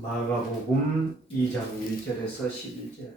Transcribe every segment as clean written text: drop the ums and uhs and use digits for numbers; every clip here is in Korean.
마가복음 2장 1절에서 11절.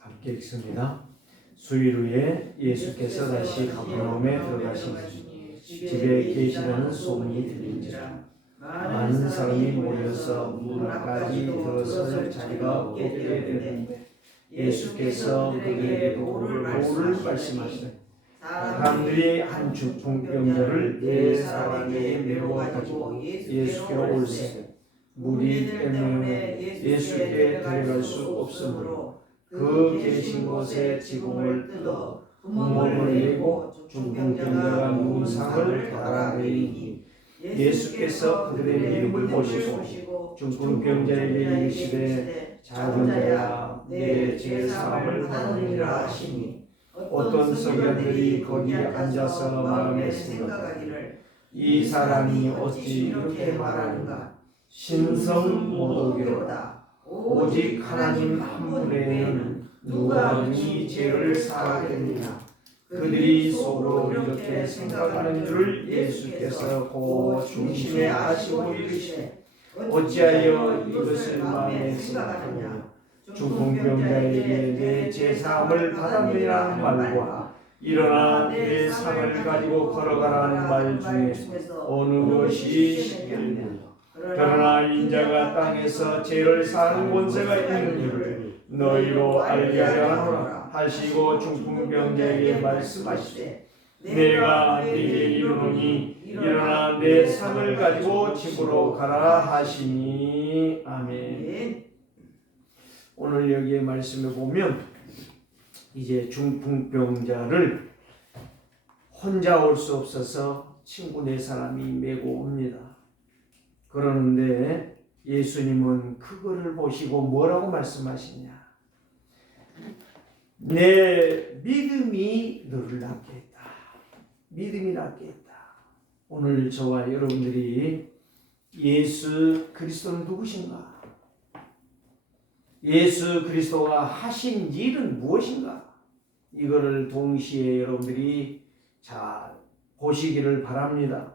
함께 읽습니다. 수일 후에 예수께서 다시 가버나움에 들어가시니 집에 계시다는 소문이 들린지라 많은 사람이 모여서 문화까지 들어설 자리가 없게 되었는데 예수께서 그들에게 도를 말씀하시되 사람들이 한 중풍병자를 네 사람에게 메워 가지고 예수께로 올세 물이 때문에 예수께 데려갈 수 없으므로 그 계신 곳에 지붕을 뜯어 구멍을 내고 중풍병자가 누운 상을 달아내리니 예수께서 그들의 믿음을 보시고 중풍병자에게 이르시되 작은 자야 내 죄사함을 받으리라 하시니 어떤 서기관들이 거기에 앉아서 마음에 생각하기를 이 사람이 어찌 이렇게 말하는가 신성 모독이로다 오직 하나님 한 분에는 누가 이 죄를 사하겠느냐 그들이 속으로 이렇게 생각하는 줄을 예수께서 그 중심에 아시고 이르시되 어찌하여 이것을 마음에 생각하느냐 중풍병자에게 내 죄사함을 받았느니라는 말과 일어나 내 상을 가지고 걸어가라는 말 중에 어느 것이 쉽겠느냐 그러나 인자가 땅에서 죄를 사하는 권세가 있는 줄을 너희로 알게 하려 하노라 하시고 중풍병자에게 말씀하시되 내가 네게 이르노니 일어나 내 상을 가지고 집으로 가라 하시니. 아멘. 오늘 여기에 말씀을 보면 이제 중풍병자를 혼자 올 수 없어서 친구 네 사람이 메고 옵니다. 그러는데 예수님은 그거를 보시고 뭐라고 말씀하시냐 내 믿음이 너를 낫게 했다. 믿음이 낫게 했다. 오늘 저와 여러분들이 예수 그리스도는 누구신가? 예수 그리스도가 하신 일은 무엇인가? 이거를 동시에 여러분들이 잘 보시기를 바랍니다.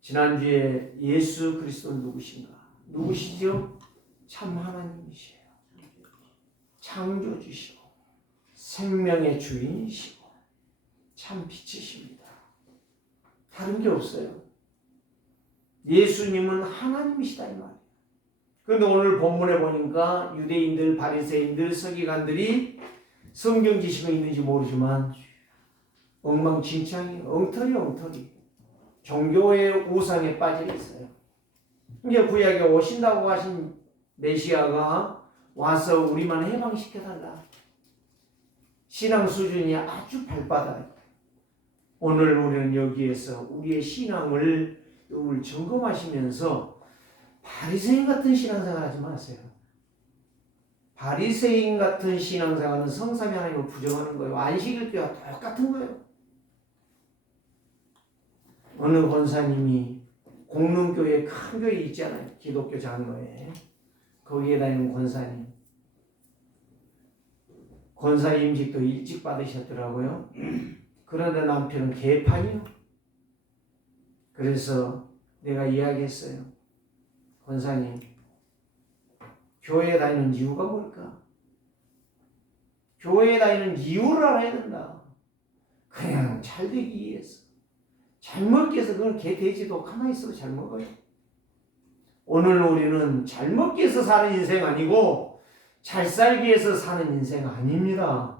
지난주에 예수 그리스도는 누구신가? 누구시죠? 참 하나님이시에요. 창조주시고 생명의 주인이시고 참 빛이십니다. 다른 게 없어요. 예수님은 하나님이시다 이 말이에요. 그런데 오늘 본문에 보니까 유대인들, 바리새인들, 서기관들이 성경 지식은 있는지 모르지만 엉망진창이 엉터리 종교의 우상에 빠져 있어요. 이제 구약에 오신다고 하신 메시아가 와서 우리만 해방시켜달라. 신앙 수준이 아주 발바닥. 오늘 우리는 여기에서 우리의 신앙을 점검하시면서 바리새인 같은 신앙생활 하지 마세요. 바리새인 같은 신앙생활은 성삼위 하나님을 부정하는 거예요. 안식일교와 똑같은 거예요. 어느 권사님이 공릉교회 큰 교회 있잖아요. 기독교 장로에. 거기에 다니는 권사님. 권사 임직도 일찍 받으셨더라고요. 그런데 남편은 개판이요. 그래서 내가 이야기했어요. 권사님, 교회에 다니는 이유가 뭘까? 교회에 다니는 이유를 알아야 된다. 그냥 잘 되기 위해서. 잘 먹기 위해서 그건 개, 돼지도 가만히 있어도 잘 먹어요. 오늘 우리는 잘 먹기 위해서 사는 인생 아니고 잘 살기 위해서 사는 인생 아닙니다.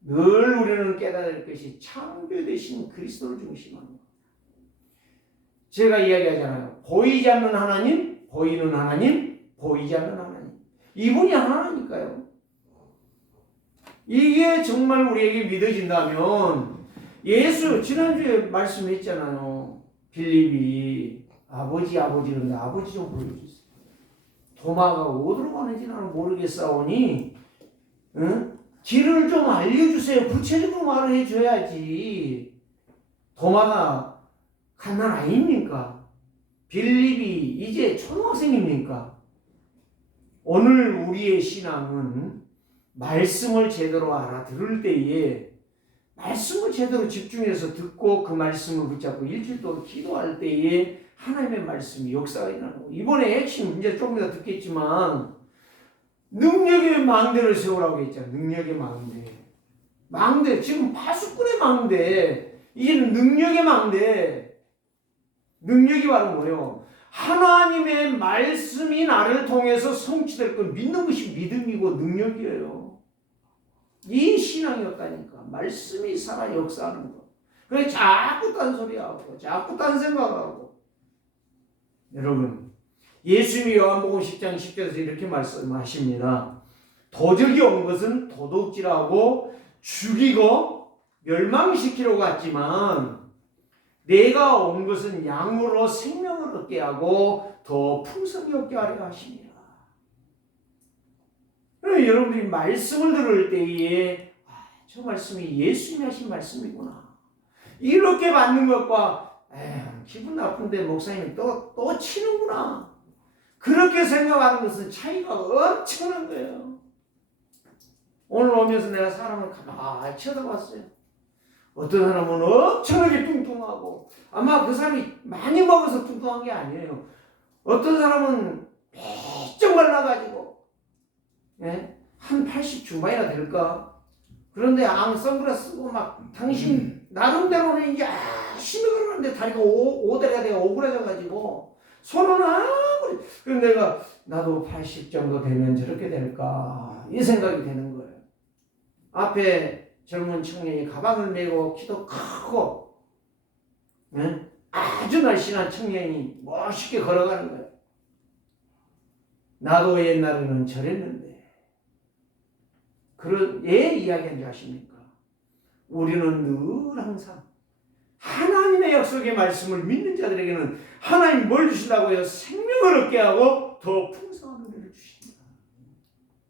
늘 우리는 깨달아야 할 것이 창조되신 그리스도를 중심으로. 제가 이야기하잖아요. 보이지 않는 하나님, 보이는 하나님, 보이지 않는 하나님. 이분이 하나니까요. 이게 정말 우리에게 믿어진다면 예수 지난주에 말씀했잖아요. 빌립이 아버지 그런데 아버지 좀 보여주세요. 도마가 어디로 가는지 나는 모르겠사오니 길을 좀 알려주세요. 구체적으로 말을 해줘야지. 도마가 갓난 아닙니까? 빌립이 이제 초등학생입니까? 오늘 우리의 신앙은 말씀을 제대로 알아들을 때에 말씀을 제대로 집중해서 듣고 그 말씀을 붙잡고 일주일 동안 기도할 때에 하나님의 말씀이 역사가 일어나는 거예요. 이번에 핵심 이제 조금 더 듣겠지만 능력의 망대를 세우라고 했잖아요. 능력의 망대. 망대 지금 파수꾼의 망대. 이게 능력의 망대. 능력이 바로 뭐예요? 하나님의 말씀이 나를 통해서 성취될 걸 믿는 것이 믿음이고 능력이에요. 이 신앙이었다니까. 말씀이 살아 역사하는 거. 그래 자꾸 딴소리하고 자꾸 딴 생각하고. 여러분 예수님이 요한복음 10장 10절에서 이렇게 말씀하십니다. 도적이 온 것은 도둑질하고 죽이고 멸망시키려고 왔지만 내가 온 것은 양으로 생명을 얻게 하고 더 풍성히 얻게 하려 하십니다. 여러분들이 말씀을 들을 때에 저 말씀이 예수님이 하신 말씀이구나. 이렇게 받는 것과 기분 나쁜데 목사님이 또 치는구나. 그렇게 생각하는 것은 차이가 엄청난 거예요. 오늘 오면서 내가 사람을 가만히 쳐다봤어요. 어떤 사람은 엄청나게 뚱뚱하고 아마 그 사람이 많이 먹어서 뚱뚱한 게 아니에요. 어떤 사람은 빼쩍 말라가지고 한 80 중반이나 될까? 그런데 선글라스 쓰고 막 당신 나름대로는 이제 열심히 걸었는데 다리가 오다리가 내가 오그라져가지고 손은 아무리 그런데 내가 나도 80 정도 되면 저렇게 될까 이 생각이 되는 거예요. 앞에 젊은 청년이 가방을 메고 키도 크고 아주 날씬한 청년이 멋있게 걸어가는 거예요. 나도 옛날에는 저랬는데 그런 왜 이야기한지 아십니까? 우리는 늘 항상 하나님의 약속의 말씀을 믿는 자들에게는 하나님 뭘 주신다고 해요? 생명을 얻게 하고 더 풍성한 은혜를 주신다.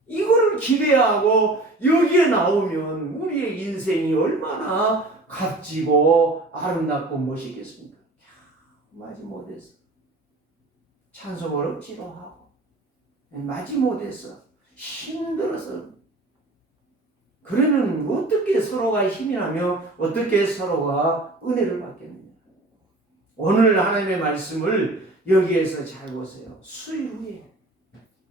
이거를 기대하고 여기에 나오면 우리의 인생이 얼마나 값지고 아름답고 멋있겠습니까? 마지못해서 찬송을 억지로 하고 마지못해서 힘들어서 그러면 어떻게 서로가 힘이 나며 어떻게 서로가 은혜를 받겠느냐. 오늘 하나님의 말씀을 여기에서 잘 보세요. 수일 후에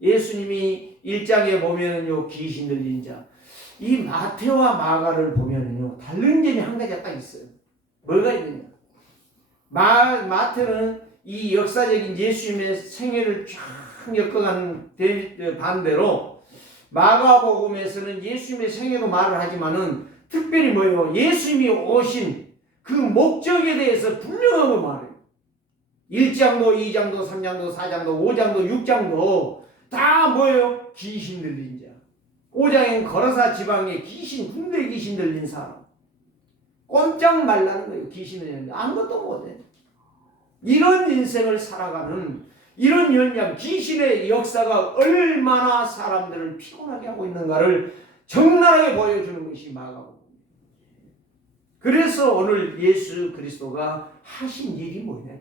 예수님이 1장에 보면은요 귀신 들린 자, 이 마태와 마가를 보면은요 다른 점이 한 가지가 딱 있어요. 뭐가 있느냐? 마태는 이 역사적인 예수님의 생애를 쫙 엮어간 반대로 마가복음에서는 예수님의 생애도 말을 하지만은 특별히 뭐예요? 예수님이 오신 그 목적에 대해서 분명하게 말해요. 1장도 2장도 3장도 4장도 5장도 6장도 다 뭐예요? 귀신 들린 자. 5장엔 거라사 지방에 군대 귀신 들린 사람. 꼼짝 말라는 거예요. 귀신 들린 자. 아무것도 못해. 이런 인생을 살아가는 이런 연장 귀신의 역사가 얼마나 사람들을 피곤하게 하고 있는가를 적나라하게 보여주는 것이 마가복음. 그래서 오늘 예수 그리스도가 하신 일이 뭐냐?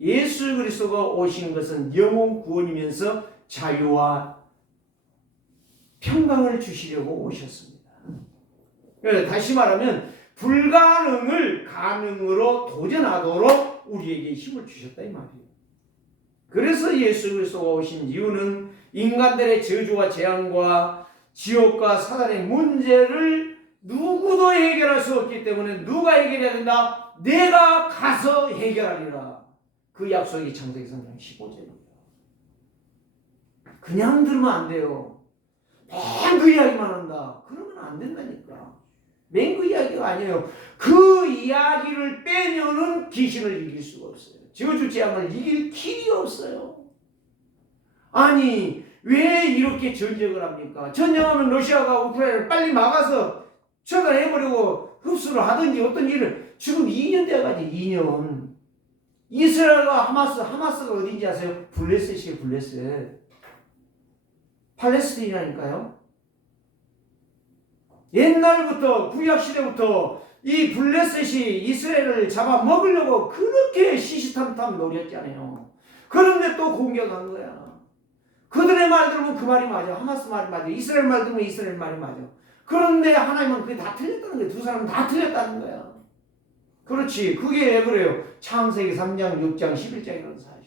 예수 그리스도가 오신 것은 영혼 구원이면서 자유와 평강을 주시려고 오셨습니다. 다시 말하면 불가능을 가능으로 도전하도록 우리에게 힘을 주셨다 이 말이에요. 그래서 예수 그리스도가 오신 이유는 인간들의 저주와 재앙과 지옥과 사단의 문제를 누구도 해결할 수 없기 때문에 누가 해결해야 된다? 내가 가서 해결하리라. 그 약속이 창세기 3장 15절입니다. 그냥 들으면 안 돼요. 맨 그 이야기만 한다. 그러면 안 된다니까. 맨 그 이야기가 아니에요. 그 이야기를 빼면은 귀신을 이길 수가 없어요. 저주 재앙을 이길 길이 없어요. 아니 왜 이렇게 전쟁을 합니까? 전쟁하면 러시아가 우크라이나를 빨리 막아서 처단해버리고 흡수를 하든지 어떤 일을 지금 2년 돼가지고 2년 이스라엘과 하마스가 어딘지 아세요? 블레셋이에요. 블레셋. 팔레스틴이라니까요. 옛날부터 구약시대부터 이 블레셋이 이스라엘을 잡아먹으려고 그렇게 시시탐탐 노렸잖아요. 그런데 또 공격한 거야. 그들의 말 들으면 그 말이 맞아. 하마스 말이 맞아. 이스라엘 말 들으면 이스라엘 말이 맞아. 그런데 하나님은 그게 다 틀렸다는 거예요. 두 사람은 다 틀렸다는 거야. 그렇지. 그게 왜 그래요? 창세기 3장, 6장, 11장이라는 사실.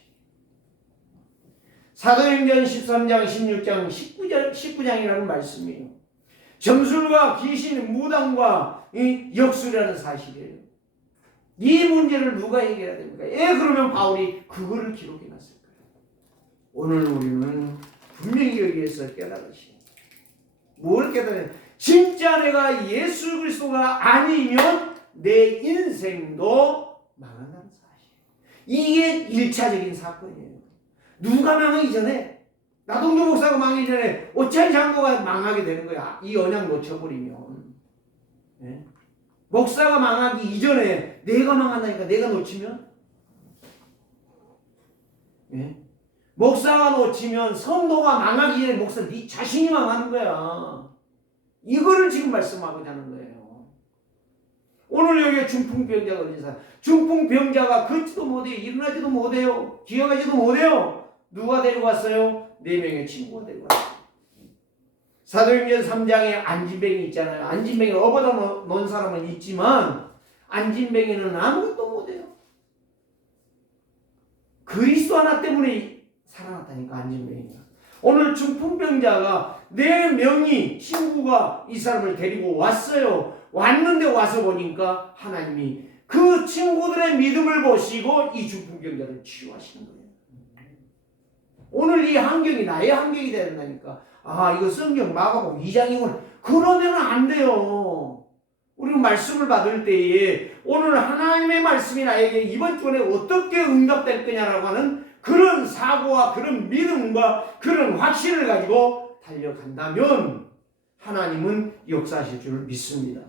사도행전 13장, 16장, 19장이라는 말씀이에요. 점술과 귀신, 무당과 이 역술이라는 사실이에요. 이 문제를 누가 해결해야 됩니까? 그러면 바울이 그거를 기록해놨을 거예요. 오늘 우리는 분명히 여기에서 깨달으시. 뭘 깨달아요? 진짜 내가 예수 그리스도가 아니면 내 인생도 망한다는 사실. 이게 1차적인 사건이에요. 누가 망하기 전에, 나동주 목사가 망하기 전에 오차이 장로가 망하게 되는 거야. 이 언약 놓쳐버리면. 네? 목사가 망하기 이전에 내가 망한다니까. 내가 놓치면. 네? 목사가 놓치면 성도가 망하기 전에 목사 네 자신이 망하는 거야. 이거를 지금 말씀하고자 하는 거예요. 오늘 여기에 중풍병자가 걸린 사람, 중풍병자가 걷지도 못해요. 일어나지도 못해요. 기어가지도 못해요. 누가 데리고 왔어요? 4명의 친구가 데리고 왔어요. 사도행전 3장에 안진뱅이 있잖아요. 안진뱅이를 업어다 놓은 사람은 있지만 안진뱅이는 아무것도 못해요. 그리스도 하나 때문에 살아났다니까. 안진뱅이가. 오늘 중풍병자가 4명이 친구가 이 사람을 데리고 왔어요. 왔는데 와서 보니까 하나님이 그 친구들의 믿음을 보시고 이 중풍병자를 치유하시는 거예요. 오늘 이 환경이 나의 환경이 된다니까. 이거 성경 마가복음 2장이구나. 그러면 안 돼요. 우리는 말씀을 받을 때에 오늘 하나님의 말씀이 나에게 이번 주에 어떻게 응답될 거냐라고 하는 그런 사고와 그런 믿음과 그런 확신을 가지고 달려간다면 하나님은 역사하실 줄 믿습니다.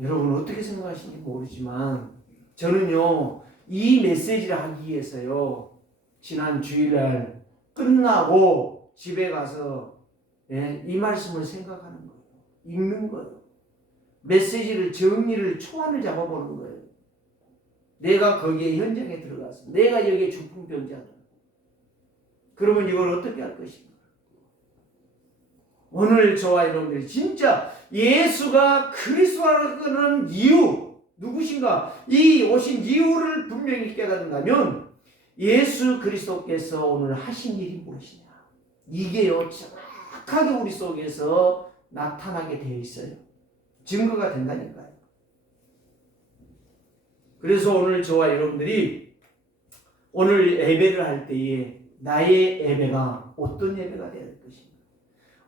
여러분 어떻게 생각하시는지 모르지만 저는요 이 메시지를 하기 위해서요 지난 주일날 끝나고 집에 가서 이 말씀을 생각하는 거예요. 읽는 거예요. 메시지를 정리를 초안을 잡아보는 거예요. 내가 거기에 현장에 들어가서 내가 여기에 중풍병자다. 그러면 이걸 어떻게 할 것인가? 오늘 저와 여러분들이 진짜 예수가 그리스도라는 이유 누구신가? 이 오신 이유를 분명히 깨닫는다면 예수 그리스도께서 오늘 하신 일이 무엇이냐? 이게요 정확하게 우리 속에서 나타나게 되어 있어요. 증거가 된다니까요. 그래서 오늘 저와 여러분들이 오늘 예배를 할 때에 나의 예배가 어떤 예배가 되어야 될 것인가?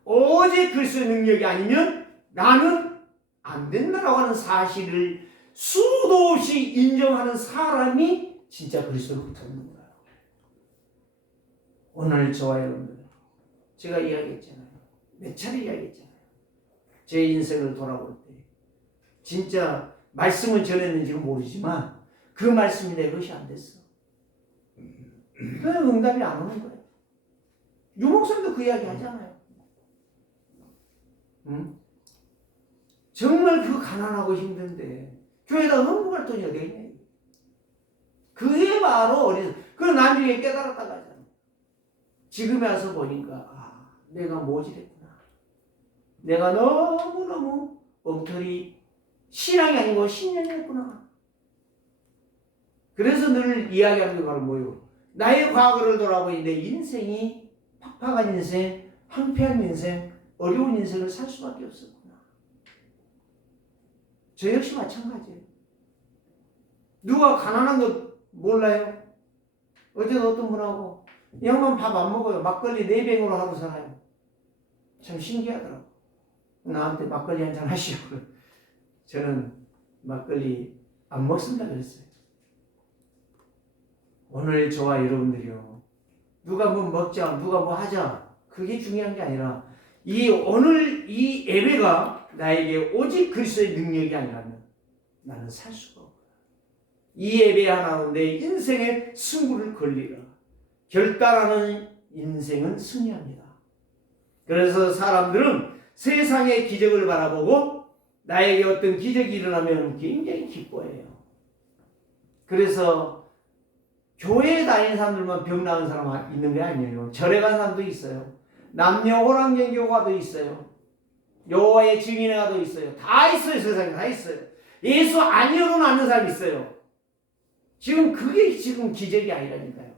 오직 그리스도의 능력이 아니면 나는 안 된다라고 하는 사실을 수도 없이 인정하는 사람이 진짜 그리스도를 붙잡는 거예요. 오늘 저와 여러분들 제가 이야기했잖아요. 몇 차례 이야기했잖아요. 제 인생을 돌아볼 때 진짜 말씀은 전했는지는 모르지만 그 말씀이 내 것이 안 됐어. 그냥 응답이 안 오는 거예요. 유목사님도 그 이야기 하잖아요. 응? 정말 그 가난하고 힘든데 교회에다 헌금할 돈이 어디 있냐. 그게 바로 어디서 그걸 나중에 깨달았다가 하잖아. 지금에 와서 보니까 내가 모질했구나. 내가 너무너무 엉터리 신앙이 아니고 신념이었구나. 그래서 늘 이야기하는 게 바로 뭐예요? 나의 과거를 돌아보니 내 인생이 팍팍한 인생, 황폐한 인생, 어려운 인생을 살 수밖에 없었구나. 저 역시 마찬가지예요. 누가 가난한 거 몰라요? 어제도 어떤 분하고 이 양반 밥 안 먹어요. 막걸리 4병으로 하루 살아요. 참 신기하더라고. 나한테 막걸리 한잔 하시고 저는 막걸리 안 먹습니다 그랬어요. 오늘 저와 여러분들이요. 누가 뭐 먹자, 누가 뭐 하자. 그게 중요한 게 아니라 오늘 이 예배가 나에게 오직 그리스도의 능력이 아니라면 나는 살 수가 없어요. 이 예배 하나로 내 인생의 승부를 걸리라. 결단하는 인생은 승리합니다. 그래서 사람들은 세상의 기적을 바라보고 나에게 어떤 기적이 일어나면 굉장히 기뻐해요. 그래서 교회에 다니는 사람들만 병 나은 사람 있는 게 아니에요. 절에 간 사람도 있어요. 남녀 호랑경교가도 있어요. 여호와의 증인회가도 있어요. 다 있어요. 세상에 다 있어요. 예수 아니어도 낳는 사람이 있어요. 지금 그게 지금 기적이 아니라니까요.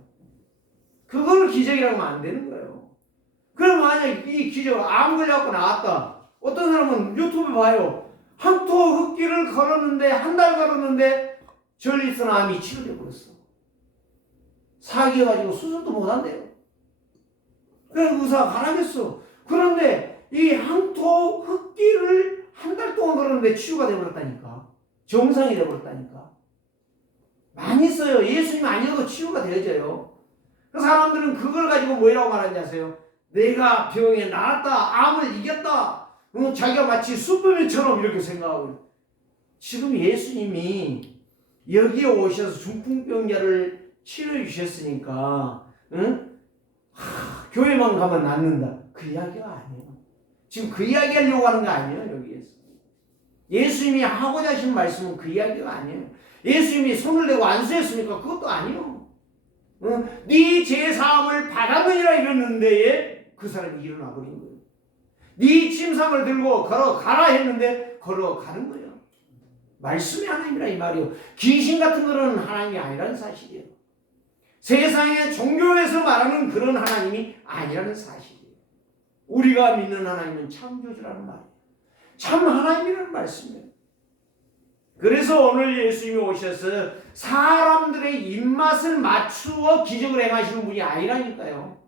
그걸 기적이라고 하면 안 되는 거예요. 그럼 만약 이 기적 암 걸려갖고 나왔다. 어떤 사람은 유튜브 봐요. 항토 흙길을 걸었는데 한 달 걸었는데 전립선 암이 치료돼 버렸어. 사기해가지고 수술도 못한대요. 그래서 의사가 가라겠어. 그런데 이 항토 흙길을 한 달 동안 걸었는데 치유가 돼버렸다니까. 정상이 돼버렸다니까. 많이 써요. 예수님 아니어도 치유가 되어져요. 그 사람들은 그걸 가지고 뭐라고 말하는지 아세요? 내가 병에 나았다. 암을 이겼다. 자기가 마치 슈퍼맨처럼 이렇게 생각하고. 지금 예수님이 여기에 오셔서 중풍병자를 치료해 주셨으니까 교회만 가면 낫는다. 그 이야기가 아니에요. 지금 그 이야기 하려고 하는 거 아니에요. 여기에서. 예수님이 하고자 하신 말씀은 그 이야기가 아니에요. 예수님이 손을 대고 안수했습니까? 그것도 아니에요. 네 제사함을 받았느니라 이랬는데 그 사람이 일어나 버린 거예요. 네 침상을 들고 걸어가라 했는데 걸어가는 거예요. 말씀이 하나님이라 이 말이에요. 귀신 같은 거는 하나님이 아니라는 사실이에요. 세상의 종교에서 말하는 그런 하나님이 아니라는 사실이에요. 우리가 믿는 하나님은 창조주라는 말이에요. 참 하나님이라는 말씀이에요. 그래서 오늘 예수님이 오셔서 사람들의 입맛을 맞추어 기적을 행하시는 분이 아니라니까요.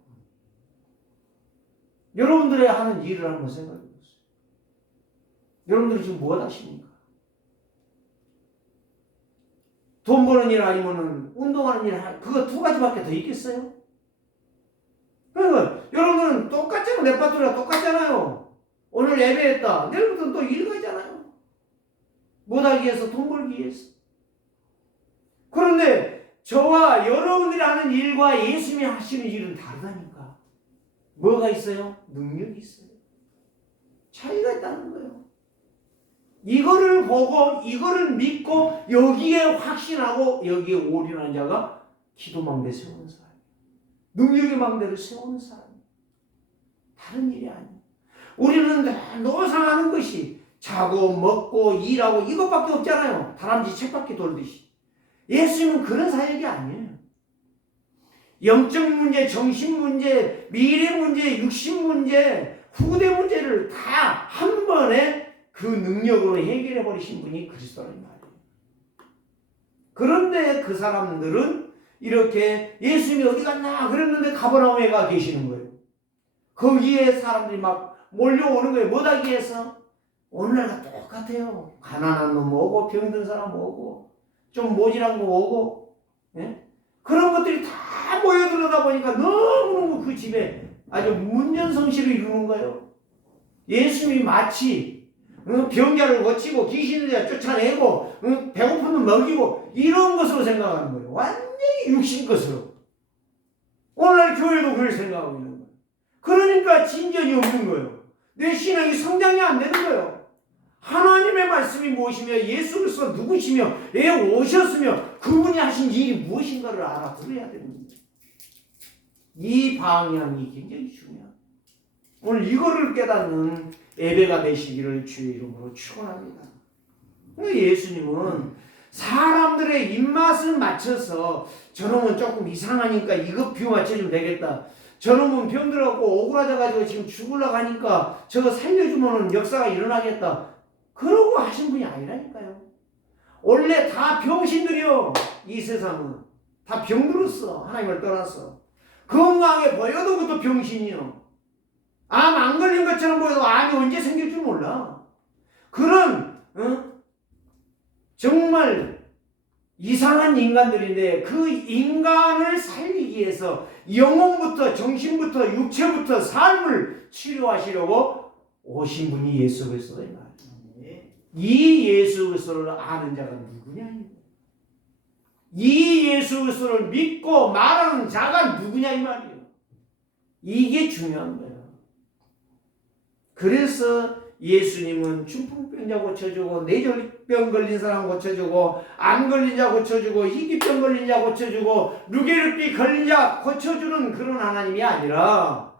여러분들이 하는 일을 한번 생각해 보세요. 여러분들이 지금 무엇 하십니까? 돈 버는 일 아니면은 운동하는 일, 그거 두 가지밖에 더 있겠어요? 그러니까 여러분들은 똑같잖아요. 레파토리가 똑같잖아요. 오늘 예배했다. 내일부터는 또 일 가잖아요. 못하기 위해서, 돈 벌기 위해서. 그런데 저와 여러분들이 하는 일과 예수님이 하시는 일은 다르다니까. 뭐가 있어요? 능력이 있어요. 차이가 있다는 거예요. 이거를 보고 이거를 믿고 여기에 확신하고 여기에 올인하는 자가 기도 망대 세우는 사람이에요. 능력의 망대를 세우는 사람이에요. 다른 일이 아니에요. 우리는 노상하는 것이 자고 먹고 일하고 이것밖에 없잖아요. 다람쥐 책밖에 돌듯이. 예수님은 그런 사역이 아니에요. 영적 문제, 정신 문제, 미래 문제, 육신 문제, 후대 문제를 다 한 번에 그 능력으로 해결해 버리신 분이 그리스도라는 말이에요. 그런데 그 사람들은 이렇게 예수님이 어디 갔나 그랬는데 가버나움에 가 계시는 거예요. 거기에 사람들이 막 몰려오는 거예요. 뭐하기 위해서? 오늘날과 똑같아요. 가난한 놈 오고 병든 사람 오고 좀 모질한 거 오고, 예? 그런 것들이 다 모여들어다 보니까 너무너무 그 집에 아주 문전성시를 이루는 거예요. 예수님이 마치 병자를 고치고 귀신을 쫓아내고 배고프면 먹이고 이런 것으로 생각하는 거예요. 완전히 육신 것으로. 오늘날 교회도 그걸 생각하고 있는 거예요. 그러니까 진전이 없는 거예요. 내 신앙이 성장이 안 되는 거예요. 하나님의 말씀이 무엇이며 예수 그리스도가 누구시며 왜 오셨으며 그분이 하신 일이 무엇인가를 알아들어야 됩니다. 이 방향이 굉장히 중요합니다. 오늘 이거를 깨닫는 예배가 되시기를 주의 이름으로 축원합니다. 예수님은 사람들의 입맛을 맞춰서 저놈은 조금 이상하니까 이거 뷰 맞춰주면 되겠다. 저놈은 병들었고 오그라져가지고 지금 죽으려고 하니까 저거 살려주면 역사가 일어나겠다. 그러고 하신 분이 아니라니까요. 원래 다 병신들이요. 이 세상은 다 병들었어. 하나님을 떠나서. 건강해 보여도 그것도 병신이요. 암 안 걸린 것처럼 보여도 암이 언제 생길 줄 몰라. 그런 정말 이상한 인간들인데 그 인간을 살리기 위해서 영혼부터 정신부터 육체부터 삶을 치료하시려고 오신 분이 예수 그리스도다 이 말이에요. 이 예수 그리스도를 아는 자가 누구냐? 이 예수 그리스도를 믿고 말하는 자가 누구냐 이 말이에요. 이게 중요한 거예요. 그래서 예수님은 중풍병자 고쳐주고 뇌졸병 걸린 사람 고쳐주고 암 걸린 자 고쳐주고 희귀병 걸린 자 고쳐주고 루게르비 걸린 자 고쳐주는 그런 하나님이 아니라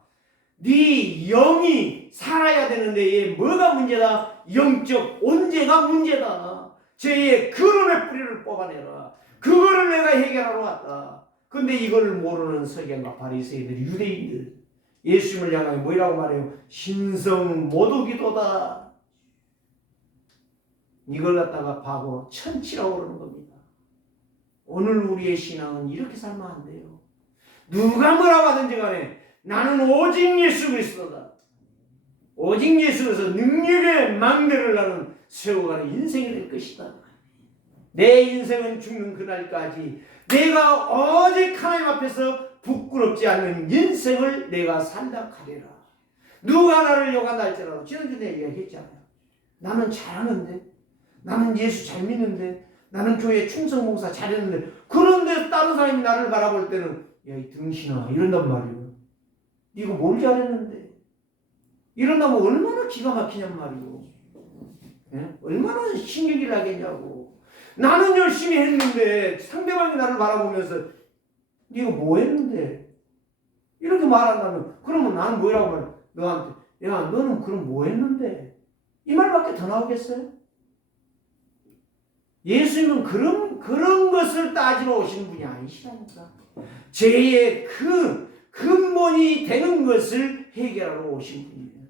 네 영이 살아야 되는데 얘 뭐가 문제다? 영적 온죄가 문제다. 죄의 그름의 뿌리를 뽑아내라. 그거를 내가 해결하러 왔다. 근데 이걸 모르는 서기관과 바리새인들, 유대인들 예수님을 향하여 뭐라고 말해요? 신성 모독이도다. 이걸 갖다가 바보 천치라고 그러는 겁니다. 오늘 우리의 신앙은 이렇게 살면 안 돼요. 누가 뭐라고 하든지 간에 나는 오직 예수 그리스도다. 오직 예수 그리스도 능력의 망대를 나는 세워가는 인생이 될 것이다. 내 인생은 죽는 그날까지 내가 오직 하나님 앞에서 부끄럽지 않는 인생을 내가 산다 하리라. 누가 나를 욕한다 할지라도 지난주에 얘기했잖아요. 나는 잘하는데, 나는 예수 잘 믿는데, 나는 교회 충성 봉사 잘했는데, 그런데 다른 사람이 나를 바라볼 때는 야, 이 등신아 이런단 말이에요. 네가 뭘 잘했는데 이런다면 얼마나 기가 막히냔 말이에요. 예? 얼마나 신경이 나겠냐고. 나는 열심히 했는데 상대방이 나를 바라보면서 네가 뭐 했는데 이렇게 말한다면 그러면 나는 뭐라고 말해? 너한테 야 너는 그럼 뭐 했는데 이 말밖에 더 나오겠어요? 예수님은 그런 것을 따지러 오시는 분이 아니시라니까. 죄의 그 근본이 되는 것을 해결하러 오신 분이에요.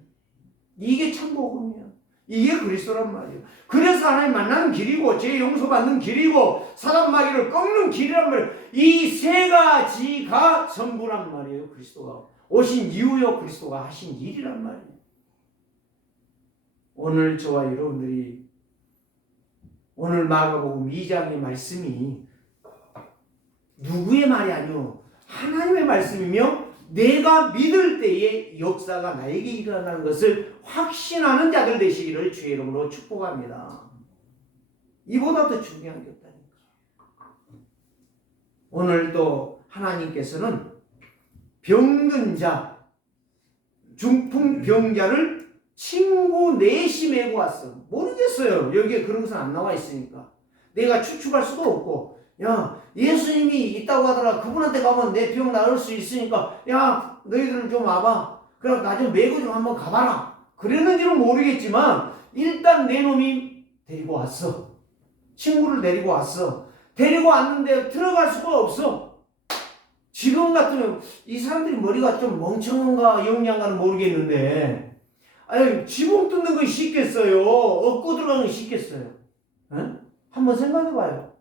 이게 참 복음이에요. 이게 그리스도란 말이에요. 그래서 하나님 만나는 길이고 죄 용서받는 길이고 사단 마귀를 꺾는 길이란 말이에요. 이 세 가지가 전부란 말이에요. 그리스도가 오신 이유요, 그리스도가 하신 일이란 말이에요. 오늘 저와 여러분들이 오늘 마가복음 2장의 말씀이 누구의 말이 아니요 하나님의 말씀이며 내가 믿을 때에 역사가 나에게 일어나는 것을 확신하는 자들 되시기를 주의 이름으로 축복합니다. 이보다 더 중요한 게 없다니까. 오늘도 하나님께서는 병든 자, 중풍병자를 친구 넷이 메고 왔어. 모르겠어요. 여기에 그런 것은 안 나와 있으니까. 내가 추측할 수도 없고, 야, 예수님이 있다고 하더라. 그분한테 가면 내 병 나을 수 있으니까, 야, 너희들 좀 와봐. 그럼 나 좀 메고 좀 한번 가봐라. 그랬는지는 모르겠지만, 일단 내 놈이 데리고 왔어. 친구를 데리고 왔어. 데리고 왔는데 들어갈 수가 없어. 지금 같으면 이 사람들이 머리가 좀 멍청한가 영리한가는 모르겠는데, 아니, 지붕 뜯는 건 쉽겠어요? 업고 들어가는 건 쉽겠어요? 에? 한번 생각해봐요.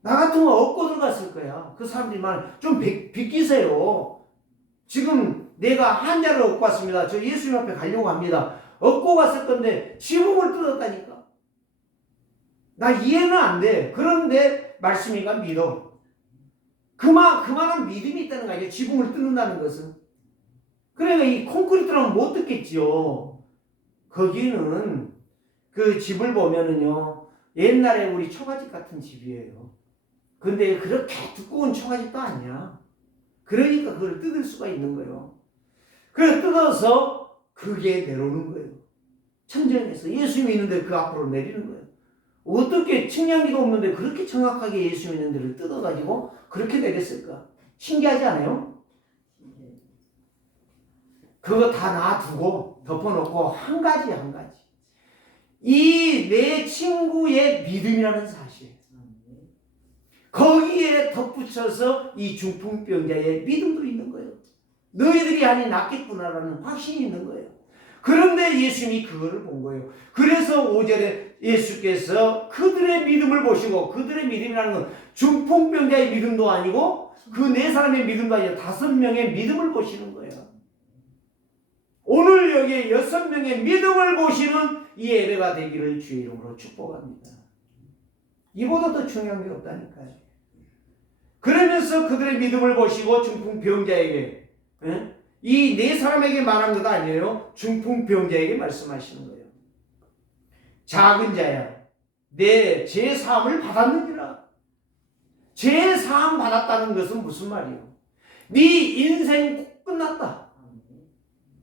나 같으면 업고 들어갔을 거야. 그 사람들이 좀 비키세요. 지금 내가 한자를 업고 왔습니다. 저 예수님 앞에 가려고 합니다. 업고 갔을 건데 지붕을 뜯었다니까. 나 이해는 안 돼. 그런데 말씀이가 믿어. 그만한 믿음이 있다는 거 아니에요. 지붕을 뜯는다는 것은. 그러니까 이 콘크리트라면 못 뜯겠지요. 거기는 그 집을 보면은요. 옛날에 우리 초가집 같은 집이에요. 근데 그렇게 두꺼운 초가집도 아니야. 그러니까 그걸 뜯을 수가 있는 거예요. 그래서 뜯어서 그게 내려오는 거예요. 천정에서 예수님이 있는데 그 앞으로 내리는 거예요. 어떻게 측량기도 없는데 그렇게 정확하게 예수님이 있는 데를 뜯어가지고 그렇게 내렸을까? 신기하지 않아요? 그거 다 놔두고 덮어놓고 한 가지. 이 내 친구의 믿음이라는 사실. 거기에 덧붙여서 이 중풍병자의 믿음도 있는 거예요. 너희들이 아니 낫겠구나라는 확신이 있는 거예요. 그런데 예수님이 그거를 본 거예요. 그래서 5절에 예수께서 그들의 믿음을 보시고, 그들의 믿음이라는 건 중풍병자의 믿음도 아니고 그 네 사람의 믿음도 아니고 5명의 믿음을 보시는 거예요. 오늘 여기에 6명의 믿음을 보시는 이 예배가 되기를 주의 이름으로 축복합니다. 이보다 더 중요한 게 없다니까요. 그러면서 그들의 믿음을 보시고 중풍병자에게, 이 네 사람에게 말한 것 아니에요. 중풍병자에게 말씀하시는 거예요. 작은 자야, 내 죄사함을 받았느니라. 죄사함 받았다는 것은 무슨 말이에요? 네 인생 끝났다.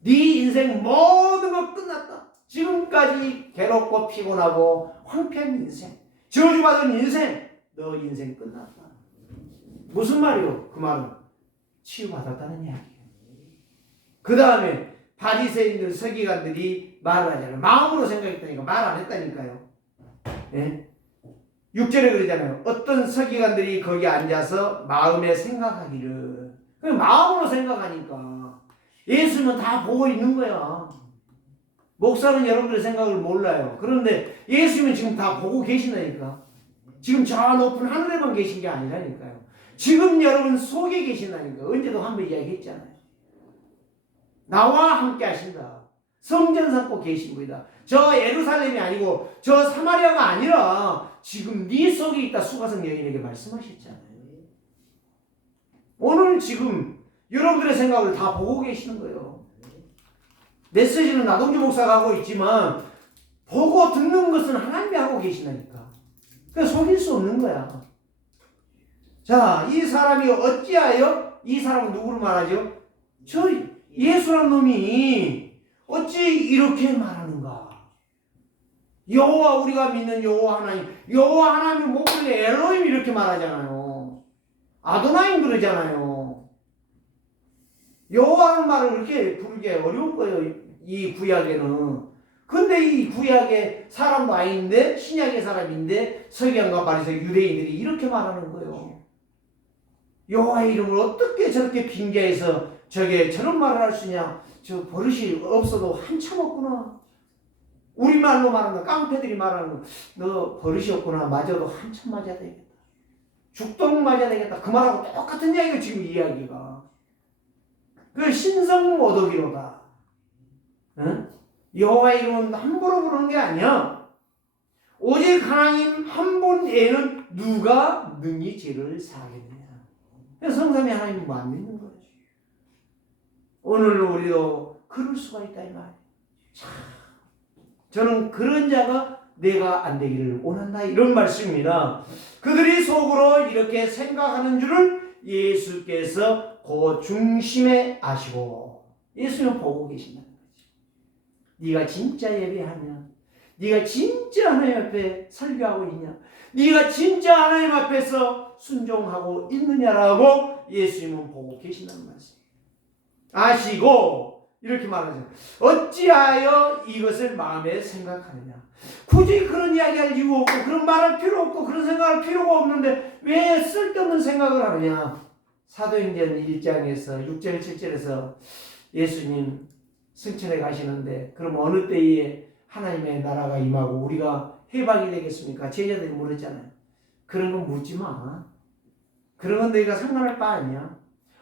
네 인생 모든 거 끝났다. 지금까지 괴롭고 피곤하고 황폐한 인생, 저주받은 인생, 너 인생 끝났다. 무슨 말이요? 그 말은 치유받았다는 이야기예요. 그 다음에 바리새인들 서기관들이 말을 하잖아요. 마음으로 생각했다니까 말 안 했다니까요. 예? 6절에 그러잖아요. 어떤 서기관들이 거기 앉아서 마음에 생각하기를. 마음으로 생각하니까 예수는 다 보고 있는 거야. 목사는 여러분들의 생각을 몰라요. 그런데 예수님은 지금 다 보고 계신다니까. 지금 저 높은 하늘에만 계신 게 아니라니까요. 지금 여러분 속에 계신다니까. 언제도 한번 이야기했잖아요. 나와 함께 하신다. 성전 삼고 계신 분이다. 저 예루살렘이 아니고 저 사마리아가 아니라 지금 네 속에 있다. 수가성 여인에게 말씀하셨잖아요. 오늘 지금 여러분들의 생각을 다 보고 계시는 거예요. 메시지는 나동주 목사가 하고 있지만 보고 듣는 것은 하나님이 하고 계시다니까. 그러니까 속일 수 없는 거야. 자, 이 사람이 어찌하여, 이 사람은 누구를 말하죠? 저 예수란 놈이 어찌 이렇게 말하는가? 여호와, 우리가 믿는 여호와 하나님, 여호와 하나님을 못 부르게 엘로힘 이렇게 말하잖아요. 아도나임 그러잖아요. 여호와라는 말을 그렇게 부르기 어려운 거예요, 이 구약에는. 근데 이 구약에 사람도 아닌데 신약의 사람인데 서기관과 바리새인 유대인들이 이렇게 말하는 거예요. 여호와의 이름을 어떻게 저렇게 빙자해서 저런 말을 할 수 있냐? 저 버릇이 없어도 한참 없구나. 우리말로 말하는 거, 깡패들이 말하는 거, 너 버릇이 없구나. 맞아도 한참 맞아야 되겠다. 죽도록 맞아야 되겠다. 그 말하고 똑같은 이야기예요, 지금 이야기가. 그 신성 모독이로다. 응? 여호와의 이름은 함부로 부르는 게 아니야. 오직 하나님 한 분에는 누가 능히 죄를 사하겠느냐. 성삼위 하나님은 안 믿는 거예요. 오늘 우리도 그럴 수가 있다 이 말이에요. 저는 그런 자가 내가 안 되기를 원한다 이런 말씀입니다. 그들이 속으로 이렇게 생각하는 줄을 예수께서 그 중심에 아시고 예수는 보고 계신다는 거지. 네가 진짜 예배하면, 네가 진짜 하나님 앞에 설교하고 있냐, 네가 진짜 하나님 앞에서 순종하고 있느냐라고 예수님은 보고 계신다는 말씀. 아시고 이렇게 말하죠. 어찌하여 이것을 마음에 생각하느냐. 굳이 그런 이야기할 이유 없고 그런 말할 필요 없고 그런 생각할 필요가 없는데 왜 쓸데없는 생각을 하느냐. 사도행전 1장에서 6절 7절에서 예수님 승천에 가시는데 그럼 어느 때에 하나님의 나라가 임하고 우리가 해방이 되겠습니까? 제자들이 물었잖아요. 그런 건 묻지 마. 그런 건 너희가 상관할 바 아니야.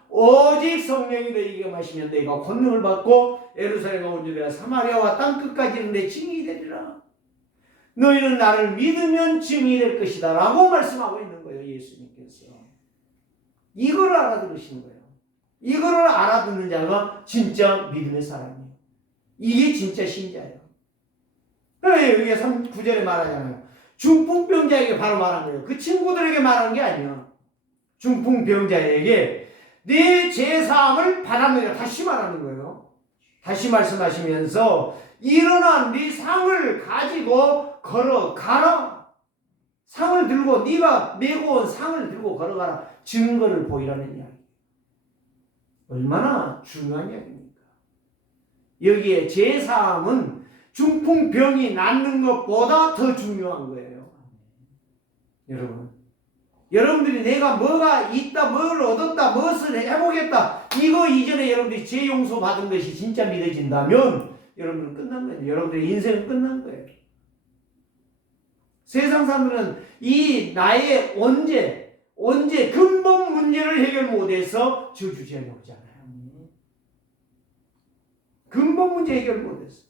오직 성령이 너희에게 마시면 너희가 권능을 받고 예루살렘과 온 유대와 사마리아와 땅끝까지 이르는 데 증인이 되리라. 너희는 나를 믿으면 증인이 될 것이다 라고 말씀하고 있는 거예요. 예수님께서. 이걸 알아들으시는 거예요. 이걸 알아듣는 자가 진짜 믿음의 사람이에요. 이게 진짜 신자예요. 그래서 여기 9절에 말하잖아요. 중풍병자에게 바로 말한 거예요. 그 친구들에게 말한 게 아니야. 중풍병자에게 네 죄사함을 받았느냐 다시 말하는 거예요. 다시 말씀하시면서 일어나 네 상을 가지고 걸어가라. 상을 들고 네가 메고 온 상을 들고 걸어가라. 증거를 보이라는 이야기. 얼마나 중요한 이야기입니까? 여기에 죄사함은 중풍병이 낫는 것보다 더 중요한 거예요. 여러분들이 내가 뭐가 있다, 뭘 얻었다, 무엇을 해보겠다, 이거 이전에 여러분들이 죄 용서 받은 것이 진짜 믿어진다면 여러분들은 끝난 거예요. 여러분들의 인생은 끝난 거예요. 세상 사람들은 이 나의 언제 근본 문제를 해결 못해서 저주제하려고 하잖아요. 근본 문제 해결 못했어.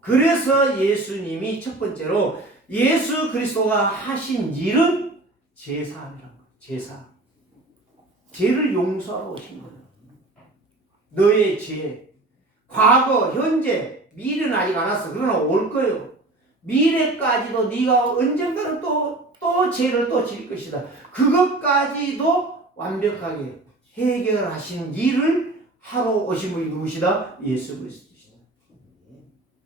그래서 예수님이 첫 번째로 예수 그리스도가 하신 일은 제사하라는 거예요. 제사. 죄를 용서하러 오신 거예요. 너의 죄, 과거, 현재, 미래는 아직 안 왔어. 그러나 올 거예요. 미래까지도 네가 언젠가는 또 죄를 또 질 것이다. 그것까지도 완벽하게 해결하신 일을 하러 오신 분이 누구시다? 예수 그리스도시다.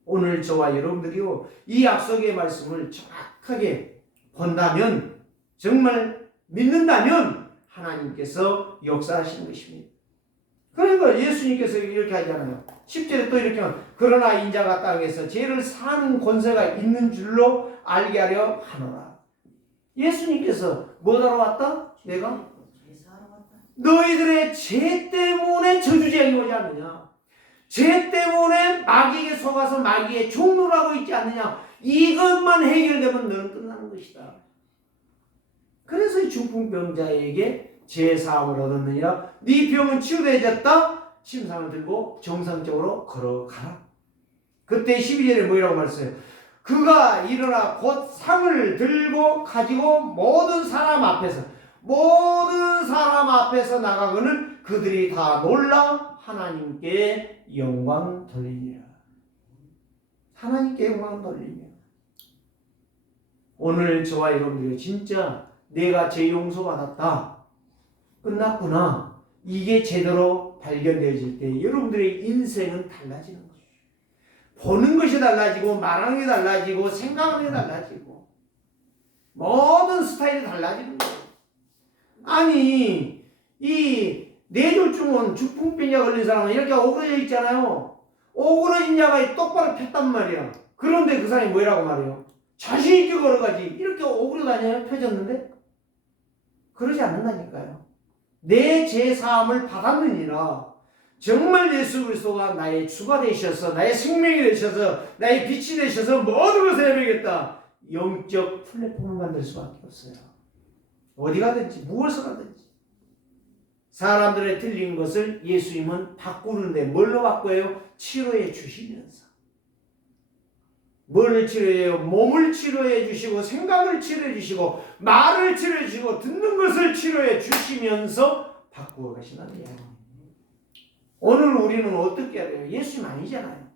오늘 저와 여러분들이요, 이 약속의 말씀을 정확하게 본다면, 정말 믿는다면 하나님께서 역사하시는 것입니다. 그러니까 예수님께서 이렇게 하잖아요. 10절에 또 이렇게 하면 그러나 인자가 땅에서 죄를 사는 권세가 있는 줄로 알게 하려 하노라. 예수님께서 뭐하러 왔다? 내가 너희들의 죄 때문에 저주제약이 오지 않느냐, 죄 때문에 마귀에게 속아서 마귀의 종노를 하고 있지 않느냐, 이것만 해결되면 너는 끝나는 것이다. 그래서 이 중풍병자에게 죄사함을 얻었느니라. 네 병은 치유되어졌다. 침상을 들고 정상적으로 걸어가라. 그때 12절에 뭐라고 말했어요? 그가 일어나 곧 상을 들고 가지고 모든 사람 앞에서 나가거늘 그들이 다 놀라 하나님께 영광 돌리니라. 하나님께 영광 돌리니라. 오늘 저와 여러분들이 진짜 내가 죄 용서받았다, 끝났구나, 이게 제대로 발견되어질 때 여러분들의 인생은 달라지는 거예요. 보는 것이 달라지고, 말하는 게 달라지고, 생각하는 게 달라지고, 모든 스타일이 달라지는 거예요. 아니, 이 뇌졸중은 중풍병에 걸린 사람은 이렇게 오그러져 있잖아요. 오그러진 자가 똑바로 폈단 말이야. 그런데 그 사람이 뭐라고 말해요? 자신 있게 걸어가지. 이렇게 오그러 다녀요? 펴졌는데? 그러지 않는다니까요. 내 죄사함을 받았느니라. 정말 예수 그리스도가 나의 주가 되셔서, 나의 생명이 되셔서, 나의 빛이 되셔서 모든 것을 해내겠다. 영적 플랫폼을 만들 수밖에 없어요. 어디 가든지 무엇을 하든지. 사람들의 틀린 것을 예수님은 바꾸는데 뭘로 바꿔요? 치료해 주시면서. 뭘 치료해요? 몸을 치료해 주시고, 생각을 치료해 주시고, 말을 치료해 주시고, 듣는 것을 치료해 주시면서 바꾸어 가신다는 이야기입니다. 오늘 우리는 어떻게 해야 돼요? 예수님 아니잖아요.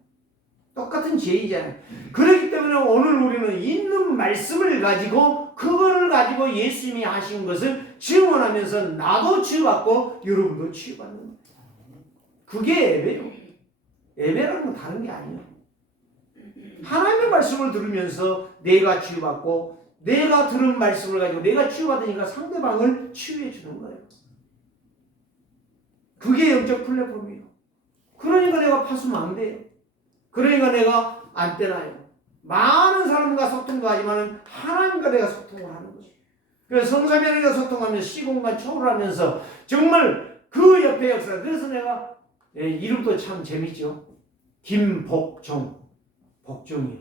똑같은 죄이잖아요. 그렇기 때문에 오늘 우리는 있는 말씀을 가지고, 그거를 가지고 예수님이 하신 것을 증언하면서 나도 치유받고 여러분도 치유받는 거예요. 그게 예배요. 예배라는 건 다른 게 아니에요. 하나님의 말씀을 들으면서 내가 치유받고, 내가 들은 말씀을 가지고 내가 치유받으니까 상대방을 치유해 주는 거예요. 그게 영적 플랫폼이에요. 그러니까 내가 파수면 안 돼요. 그러니까 내가 안 떼나요. 많은 사람과 소통도 하지만 하나님과 내가 소통을 하는 거죠. 그래서 성사명이가 소통하면서 시공간 초월하면서 정말 그 옆에 역사. 그래서 내가 이름도 참 재밌죠. 김복종. 복종이요.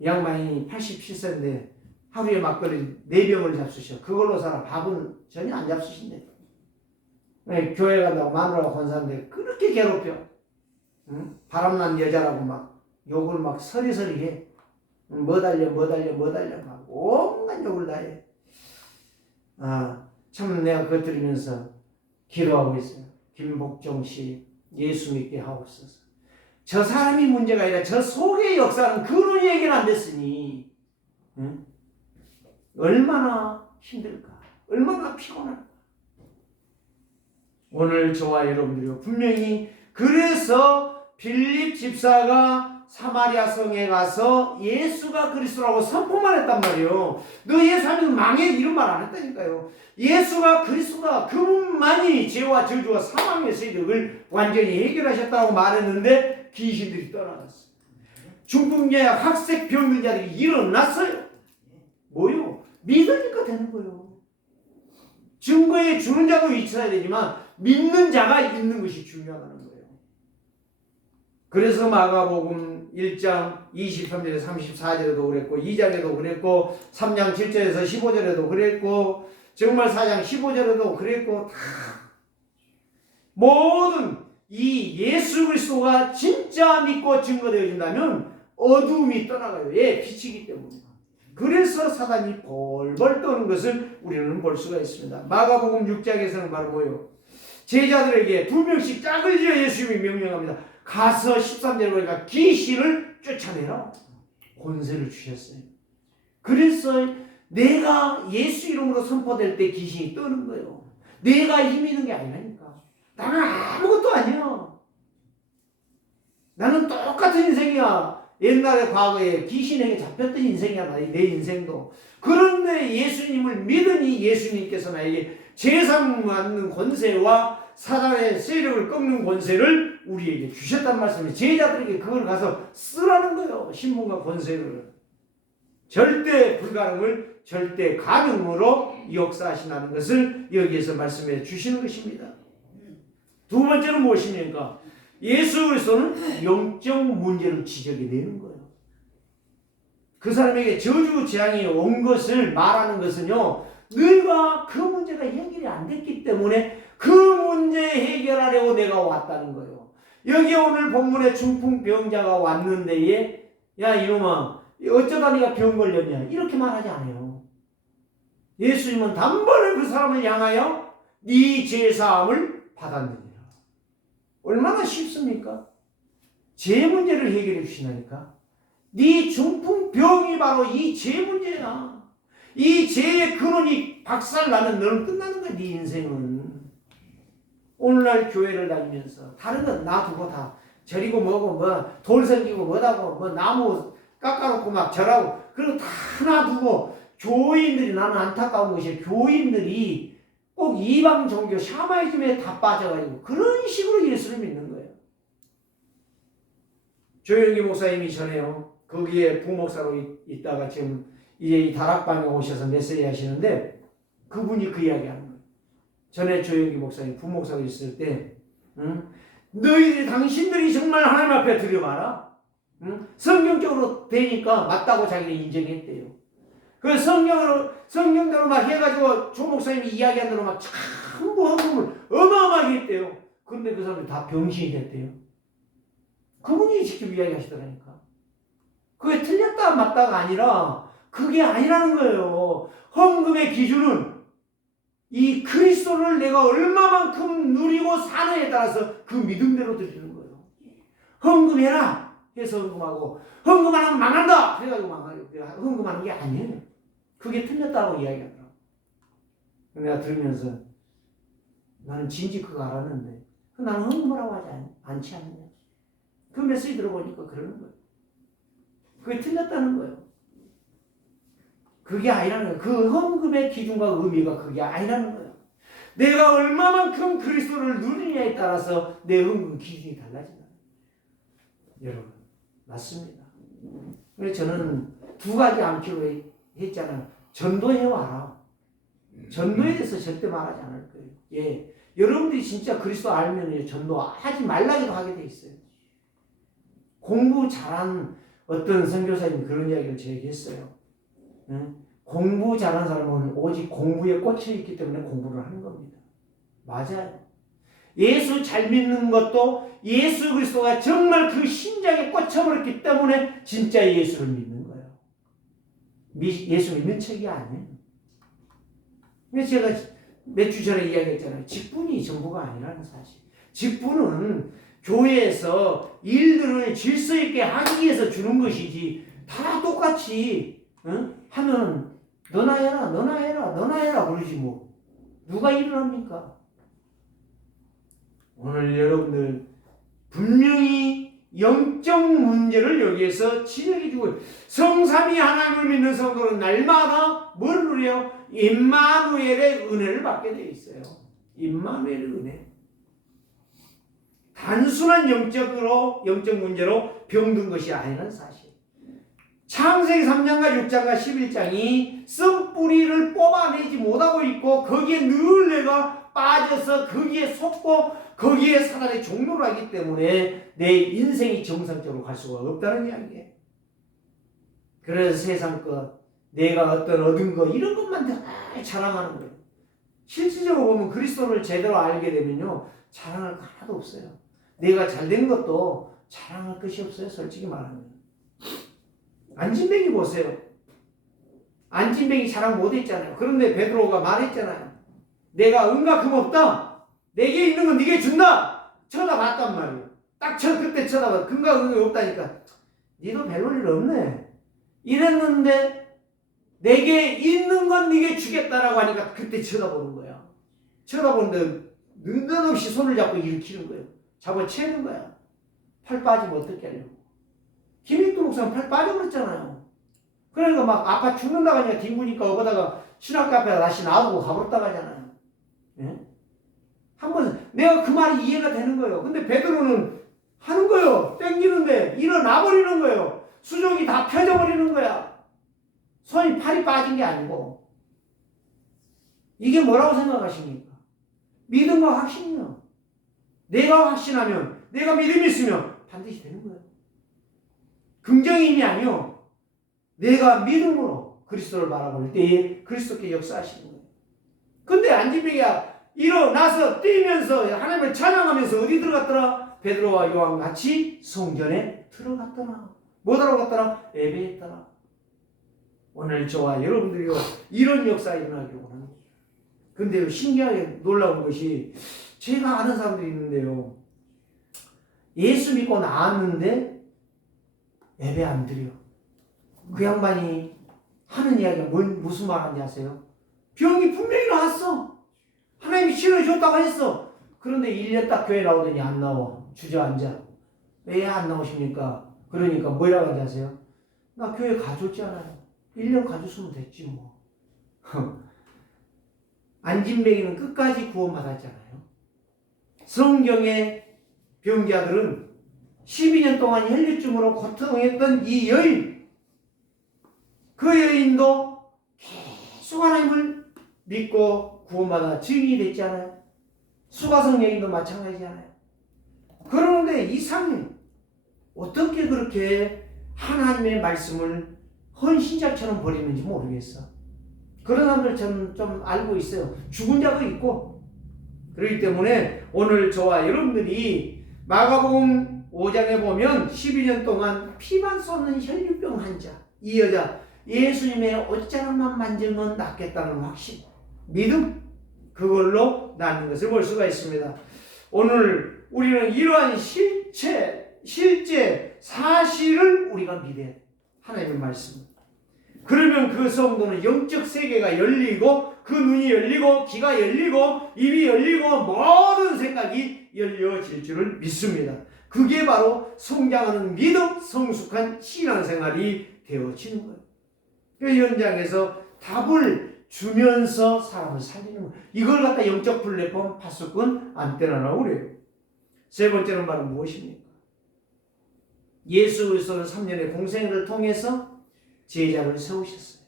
이 양반이 87세인데 하루에 막걸리 4병을 잡수셔. 그걸로 살아. 밥은 전혀 안 잡수신대. 교회 간다고 마누라가 권사인데 그렇게 괴롭혀. 응? 바람난 여자라고 막 욕을 막 서리서리 해. 뭐 달려 막 온갖 욕을 다 해. 참 내가 그것 들으면서 기도하고 있어요. 김복종 씨 예수 믿게 하옵소서. 저 사람이 문제가 아니라 저 속의 역사는 그런 얘기는 안 됐으니, 응? 얼마나 힘들까, 얼마나 피곤할까. 오늘 저와 여러분들이 분명히 그래서 빌립 집사가 사마리아 성에 가서 예수가 그리스도라고 선포만 했단 말이에요. 너 예수 하면 망해 이런 말 안 했다니까요. 예수가 그리스도다, 그분만이 죄와 저주와 사망의 세력을 완전히 해결하셨다고 말했는데 귀신들이 떠나갔어요. 중풍자 학색 병자들이 일어났어요. 뭐요? 믿으니까 되는 거예요. 증거에 주는 자도 있어야 되지만 믿는 자가 있는 것이 중요하다는 거예요. 그래서 마가복음 1장 23절에 34절에도 그랬고, 2장에도 그랬고, 3장 7절에서 15절에도 그랬고, 정말 4장 15절에도 그랬고, 다 모든 이 예수 그리스도가 진짜 믿고 증거되어 준다면 어두움이 떠나가요. 예, 빛이기 때문에. 그래서 사단이 벌벌 떠는 것을 우리는 볼 수가 있습니다. 마가복음 6장에서는 바로 뭐예요? 제자들에게 2명씩 짝을 지어 예수님이 명령합니다. 가서 13절에 보니까 귀신을 쫓아내라. 권세를 주셨어요. 그래서 내가 예수 이름으로 선포될 때 귀신이 떠는 거예요. 내가 힘 있는 게 아니라니까. 나는 아무것도 아니야. 나는 똑같은 인생이야. 옛날에 과거에 귀신에게 잡혔던 인생이야. 내 인생도. 그런데 예수님을 믿으니 예수님께서 나에게 제상 맞는 권세와 사단의 세력을 꺾는 권세를 우리에게 주셨단 말씀이에요. 제자들에게 그걸 가서 쓰라는 거예요. 신분과 권세를. 절대 불가능을 절대 가능으로 역사하신다는 것을 여기에서 말씀해 주시는 것입니다. 두 번째는 무엇입니까? 예수 그리스도는 영적 문제를 지적해내는 거예요. 그 사람에게 저주 재앙이 온 것을 말하는 것은요, 너희가 그 문제가 해결이 안 됐기 때문에 그 문제 해결하려고 내가 왔다는 거예요. 여기 오늘 본문에 중풍병자가 왔는데, 야 이놈아 어쩌다 네가 병 걸렸냐, 이렇게 말하지 않아요. 예수님은 단번에 그 사람을 향하여 네 죄사함을 받았느니라. 얼마나 쉽습니까? 죄 문제를 해결해 주시나니까. 네 중풍병이 바로 이 죄 문제야. 이 죄의 근원이 박살나면 너는 끝나는 거야. 네 인생은. 오늘날 교회를 다니면서 다른 건 놔두고 다 저리고 뭐고 뭐 돌 섬기고 뭐다고 뭐 나무 깎아놓고 막 절하고 그리고 다 놔두고, 교인들이, 나는 안타까운 것이 교인들이 꼭 이방 종교 샤머니즘에 다 빠져가지고 그런 식으로 예수를 믿는 거예요. 조영기 목사님이 전에요, 거기에 부목사로 있다가 지금 이제 이 다락방에 오셔서 메시지 하시는데, 그분이 그 이야기 하는 거예요. 전에 조영기 목사님 부목사로 있을 때, 너희들이, 당신들이 정말 하나님 앞에 들여봐라. 성경적으로 되니까 맞다고 자기가 인정했대요. 그 성경대로 막 해가지고 조 목사님이 이야기한 대로 막 전부 헌금을 어마어마하게 했대요. 그런데 그 사람들이 다 병신이 됐대요. 그분이 직접 이야기하시더라니까. 그게 틀렸다 맞다가 아니라 그게 아니라는 거예요. 헌금의 기준은 이 그리스도를 내가 얼마만큼 누리고 사느냐에 따라서 그 믿음대로 드리는 거예요. 헌금해라 해서 헌금하고, 헌금 안 하면 망한다 해가지고 헌금하는 게 아니에요. 그게 틀렸다고 이야기하더라고. 내가 들으면서 나는 진지 그거 알았는데 나는 헌금을 하고 하지 않지 않느냐. 그 메시지 들어보니까 그러는 거예요. 그게 틀렸다는 거예요. 그게 아니라는 거예요. 그 헌금의 기준과 의미가 그게 아니라는 거예요. 내가 얼마만큼 그리스도를 누리냐에 따라서 내 헌금 기준이 달라진다. 여러분, 맞습니다. 그래서 저는 두 가지 암기로 했잖아요. 전도해와라. 전도에 대해서 절대 말하지 않을 거예요. 예. 여러분들이 진짜 그리스도 알면 전도하지 말라기도 하게 돼 있어요. 공부 잘한 어떤 선교사님이 그런 이야기를 저에게 했어요. 공부 잘한 사람은 오직 공부에 꽂혀있기 때문에 공부를 하는 겁니다. 맞아요. 예수 잘 믿는 것도 예수 그리스도가 정말 그 심장에 꽂혀버렸기 때문에 진짜 예수를 믿는 거예요. 예수 믿는 척이 아니에요. 근데 제가 몇 주 전에 이야기했잖아요. 직분이 전부가 아니라는 사실. 직분은 교회에서 일들을 질서 있게 하기 위해서 주는 것이지, 다 똑같이 하면 너나 해라 너나 해라 너나 해라 그러지 뭐 누가 일을 합니까? 오늘 여러분들 분명히 영적 문제를 여기에서 지적해주고, 성삼위 하나님을 믿는 성도는 날마다 뭘 누려요? 임마누엘의 은혜를 받게 되어 있어요. 임마누엘의 은혜. 단순한 영적 문제로 병든 것이 아니라는 사실. 창세기 3장과 6장과 11장이 썩뿌리를 뽑아내지 못하고 있고, 거기에 늘 내가 빠져서 거기에 속고 거기에 사단의 종로를 하기 때문에 내 인생이 정상적으로 갈 수가 없다는 이야기예요. 그래서 세상 것, 내가 얻은 거 이런 것만 다 자랑하는 거예요. 실질적으로 보면 그리스도를 제대로 알게 되면요, 자랑할 거 하나도 없어요. 내가 잘된 것도 자랑할 것이 없어요. 솔직히 말하면. 안진뱅이 보세요. 안진뱅이 자랑 못했잖아요. 그런데 베드로가 말했잖아요. 내가 은과 금 없다. 내게 있는 건 네게 준다. 쳐다봤단 말이에요. 딱 그때 쳐다봐. 금과 금이 없다니까. 니도 별로 일 없네. 이랬는데 내게 있는 건 네게 주겠다라고 하니까 그때 쳐다보는 거야. 쳐다보는데 느닷없이 손을 잡고 일으키는 거예요. 잡아채는 거야. 팔 빠지면 어떻게 하려고. 김익도 목사는 팔 빠져버렸잖아요. 그러니까 막 아파 죽는다고 하니까 뒹구니까 어거다가 신학교 앞에 다시 놔두고 가버렸다고 하잖아요. 예? 한번 내가 그 말이 이해가 되는 거예요. 근데 베드로는 하는 거예요. 땡기는데 일어나 버리는 거예요. 수족이 다 펴져 버리는 거야. 손이 팔이 빠진 게 아니고. 이게 뭐라고 생각하십니까? 믿음과 확신이요. 내가 확신하면, 내가 믿음이 있으면 반드시 되는 거예요. 긍정의 힘이 아니요. 내가 믿음으로 그리스도를 바라볼 때에 그리스도께 역사하시는 거예요. 근데 안진뱅이가 일어나서 뛰면서 하나님을 찬양하면서 어디 들어갔더라? 베드로와 요한 같이 성전에 들어갔더라. 뭐하러 갔더라? 예배했더라. 오늘 저와 여러분들이요, 이런 역사가 일어나기를 원합니다. 근데 신기하게 놀라운 것이, 제가 아는 사람들이 있는데요, 예수 믿고 나왔는데 예배 안 드려. 그 양반이 하는 이야기가 무슨 말 하는지 아세요? 병이 분명히 나왔어. 하나님이 치료해줬다고 했어. 그런데 1년 딱 교회 나오더니 안 나와. 주저앉아. 왜 안 나오십니까? 그러니까 뭐라고 하는지 아세요? 나 교회 가줬잖아요. 1년 가줬으면 됐지 뭐. 안진뱅이는 끝까지 구원받았잖아요. 성경의 병자들은 12년 동안 혈류증으로 고통했던 이 여인, 그 여인도 계속 하나님을 믿고 구원받아 증인이 됐잖아요. 수가성 여인도 마찬가지잖아요. 그런데 이상해. 어떻게 그렇게 하나님의 말씀을 헌신자처럼 버리는지 모르겠어. 그런 사람들 저는 좀 알고 있어요. 죽은 자도 있고. 그렇기 때문에 오늘 저와 여러분들이 마가복음 5장에 보면 12년 동안 피만 쏟는 혈류병 환자, 이 여자 예수님의 옷자락만 만지면 낫겠다는 확신, 믿음, 그걸로 낫는 것을 볼 수가 있습니다. 오늘 우리는 이러한 실제 사실을 우리가 믿어야 돼. 하나님의 말씀. 그러면 그 성도는 영적 세계가 열리고, 그 눈이 열리고, 귀가 열리고, 입이 열리고, 모든 생각이 열려질 줄을 믿습니다. 그게 바로 성장하는 믿음, 성숙한 신앙생활이 되어지는 거예요. 그 현장에서 답을 주면서 사람을 살리는 거예요. 이걸 갖다 영적 플랫폼 파수꾼 안테나라고 그래요. 세 번째는 바로 무엇입니까? 예수 그리스도는 3년의 공생애를 통해서 제자를 세우셨어요.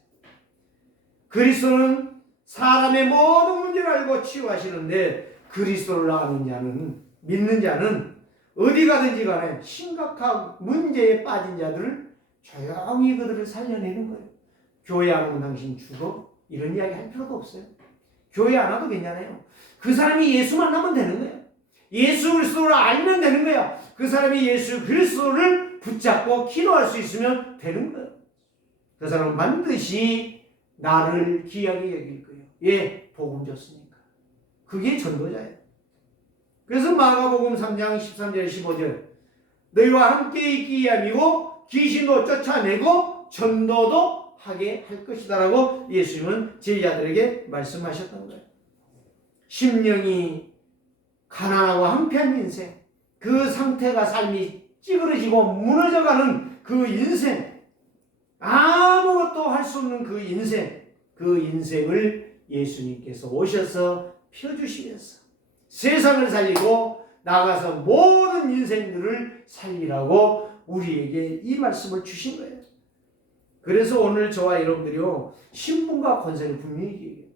그리스도는 사람의 모든 문제를 알고 치유하시는데, 그리스도를 아는 자는, 믿는 자는 어디 가든지 간에 심각한 문제에 빠진 자들을 조용히 그들을 살려내는 거예요. 교회 안 오면 당신 죽어? 이런 이야기 할 필요도 없어요. 교회 안 와도 괜찮아요. 그 사람이 예수 만나면 되는 거예요. 예수 그리스도를 알면 되는 거예요. 그 사람이 예수 그리스도를 붙잡고 기도할 수 있으면 되는 거예요. 그 사람은 반드시 나를 귀하게 여길 거예요. 예, 복음 줬으니까. 그게 전도자예요. 그래서 마가복음 3장 13절 15절, 너희와 함께 있기 위함이고 귀신도 쫓아내고 전도도 하게 할 것이다 라고 예수님은 제자들에게 말씀하셨던 거예요. 심령이 가난하고 한패한 인생, 그 상태가 삶이 찌그러지고 무너져가는 그 인생, 아무것도 할 수 없는 그 인생, 그 인생을 예수님께서 오셔서 펴주시면서 세상을 살리고 나가서 모든 인생들을 살리라고 우리에게 이 말씀을 주신 거예요. 그래서 오늘 저와 여러분들이요, 신분과 권세를 분명히 얘기해요.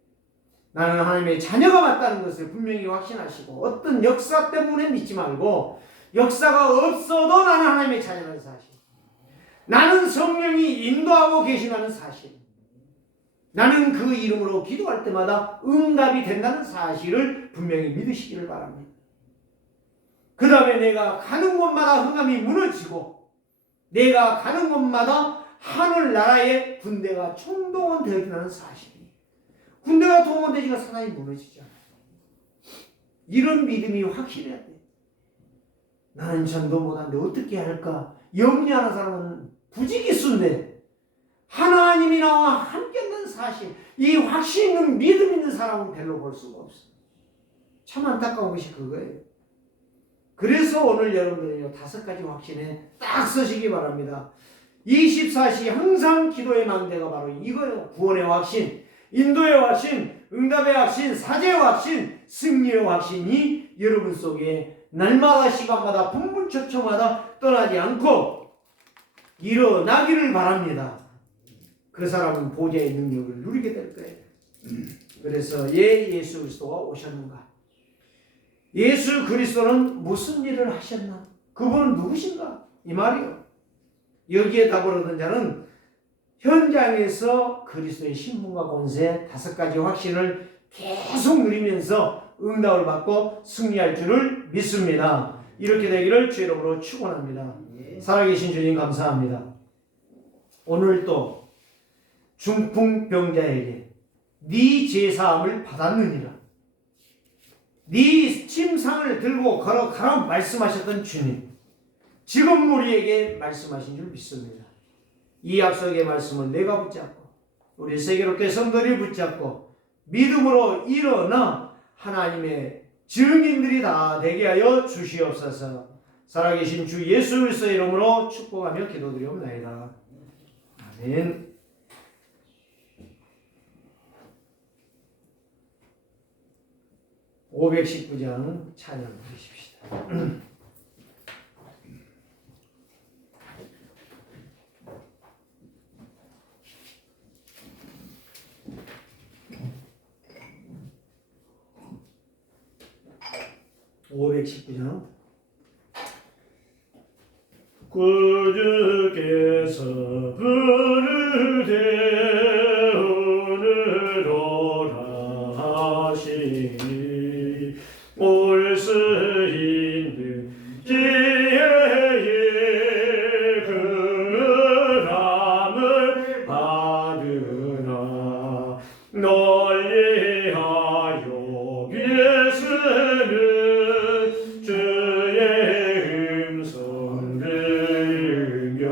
나는 하나님의 자녀가 맞다는 것을 분명히 확신하시고, 어떤 역사 때문에 믿지 말고, 역사가 없어도 나는 하나님의 자녀라는 사실, 나는 성령이 인도하고 계시다는 사실, 나는 그 이름으로 기도할 때마다 응답이 된다는 사실을 분명히 믿으시기를 바랍니다. 그 다음에 내가 가는 곳마다 흑암이 무너지고, 내가 가는 곳마다 하늘나라의 군대가 총동원되어진다는 사실이에요. 군대가 동원되지가 사나이 무너지잖아요. 이런 믿음이 확실해야 돼. 나는 전도 못하는데 어떻게 할까? 염려하는 사람은 부지기수인데, 하나님이 나와 함께한다는 사실, 이 확신 있는 믿음 있는 사람은 별로 볼 수가 없어요. 참 안타까운 것이 그거예요. 그래서 오늘 여러분들은요, 5가지 확신에 딱 쓰시기 바랍니다. 24시 항상 기도의 망대가 바로 이거예요. 구원의 확신. 인도의 확신, 응답의 확신, 사제의 확신, 승리의 확신이 여러분 속에 날마다 시간마다 분분초초마다 떠나지 않고 일어나기를 바랍니다. 그 사람은 보좌의 능력을 누리게 될 거예요. 그래서 예수 그리스도가 오셨는가? 예수 그리스도는 무슨 일을 하셨나? 그분은 누구신가? 이 말이요. 여기에 답을 얻은 자는 현장에서 그리스도의 신분과 권세 5가지 확신을 계속 누리면서 응답을 받고 승리할 줄을 믿습니다. 이렇게 되기를 주의 이름으로 축원합니다. 살아계신 주님 감사합니다. 오늘 또 중풍병자에게 네 제사함을 받았느니라, 네 침상을 들고 걸어가라 말씀하셨던 주님, 지금 우리에게 말씀하신 줄 믿습니다. 이 약속의 말씀을 내가 붙잡고 우리 세계롭게 성도들이 붙잡고 믿음으로 일어나 하나님의 증인들이 다 되게 하여 주시옵소서. 살아계신 주 예수 그리스도의 이름으로 축복하며 기도드리옵나이다. 아멘. (519장) 찬양 부르십시다. (519장) 그 주께서 부르되